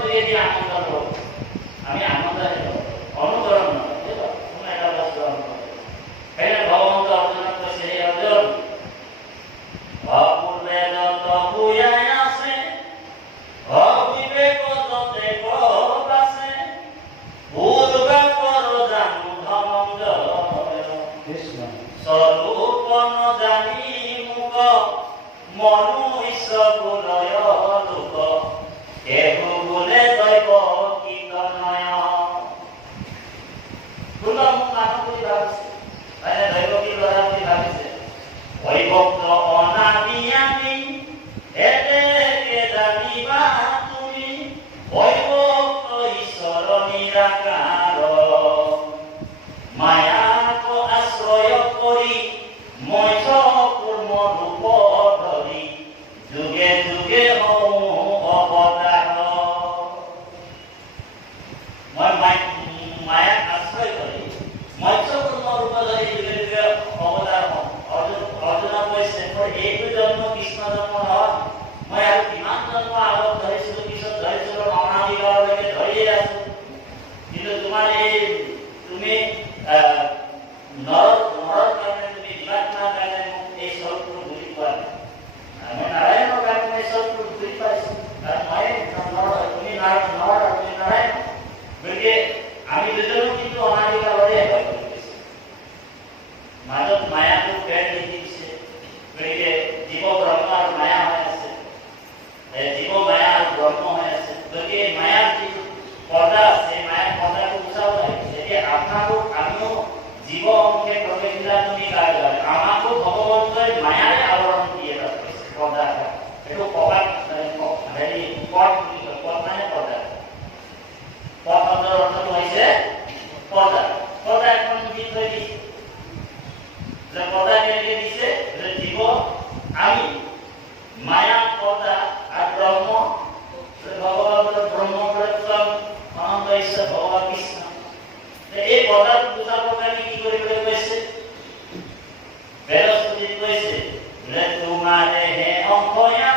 যোগেদি আনন্দ লওঁ আমি আনন্দহে লওঁ অনুকৰণ নহয় কোনো এটা বস্তু অনুকৰণ সেইকাৰণে ভগৱন্ত অৰ্জুনক কৈছে হে অৰ্জুন অপূৰ্বে যত বুয়াই আছে অবিবেক যতে ক্ৰোধ আছে ভুল ব্যাপাৰ জানো ধনঞ্জয় স্বৰূপ ন জানি মুখ মনুষ্য বুলয় লোক কেহু বোলে দৈব কীৰ্তনয় কোন মানুহ বুলি ভাবিছে মানে দৈব কি ল'ৰা বুলি ভাবিছে বৈভক্ত অনাদি আমি এতেকে জানিবা তুমি বৈভক্ত ঈশ্বৰ নিৰাকাৰ মায়াক আশ্ৰয় কৰি মইছ কুৰ্ম ৰূপ ধৰি যুগে যুগে হওঁ অৱতাৰ মই মায়াক আশ্ৰয় কৰি মৎস্য কুৰ্ম ৰূপ ধৰি যুগে যুগে অৱতাৰ হওঁ অৰ্জুনক কৈছে মোৰ এইটো জন্ম কৃষ্ণ জন্ম নহয় মই আৰু কিমান জন্ম আগত ধৰিছিলো পিছত ধৰিছিলো অনাদিকালৈকে ধৰিয়ে আছো কিন্তু তোমাৰ এই তুমি নৰৰ কাৰণে তুমি জীৱাত্মাৰ কাৰণে মোক এই স্বৰূপটো বুজি পোৱা নাই মই নাৰায়ণৰ কাৰণে এই স্বৰূপটো বুজি পাইছো কাৰণ মই নৰ তুমি নৰ তুমি নাৰায়ণ গতিকে আমি দুজনো কিন্তু অনাদিকালৰে হয় মাজত মায়াটো পেট দি দিছে গতিকে জীৱ ব্ৰহ্ম আৰু মায়া হৈ আছে জীৱ মায়া আৰু ব্ৰহ্ম হৈ আছে গতিকে মায়াৰ যিটো পৰ্দা আছে মায়াৰ পৰ্দাটো গুচাব লাগিব এতিয়া আপোনালোক আমিও জীৱ অংশে প্ৰৱেশ দিলা তুমি কাই আমাকো ভগৱন্তই মায়াৰে আৱৰণ দি এটা কৰিছে পৰ্দা এইটো কবাত হেৰি পথ বুলি কয় পথ মানে পৰ্দা পথ শব্দৰ অৰ্থটো হৈছে পৰ্দা পৰ্দা এখন দি থৈ দিছে যে পৰ্দা কেনেকৈ দিছে যে জীৱ আমি মায়া পৰ্দা আৰু ব্ৰহ্ম ভগৱানৰ ব্ৰহ্মপ্ৰত্যম অনন্ত ঈশ্বৰ ভগৱান কৃষ্ণ এই পৰ্দাটো বুজাবৰ কাৰণে কি কৰিবলৈ কৈছে বৃহস্পতিত কৈছে যে তোমাৰে হে অংশয়া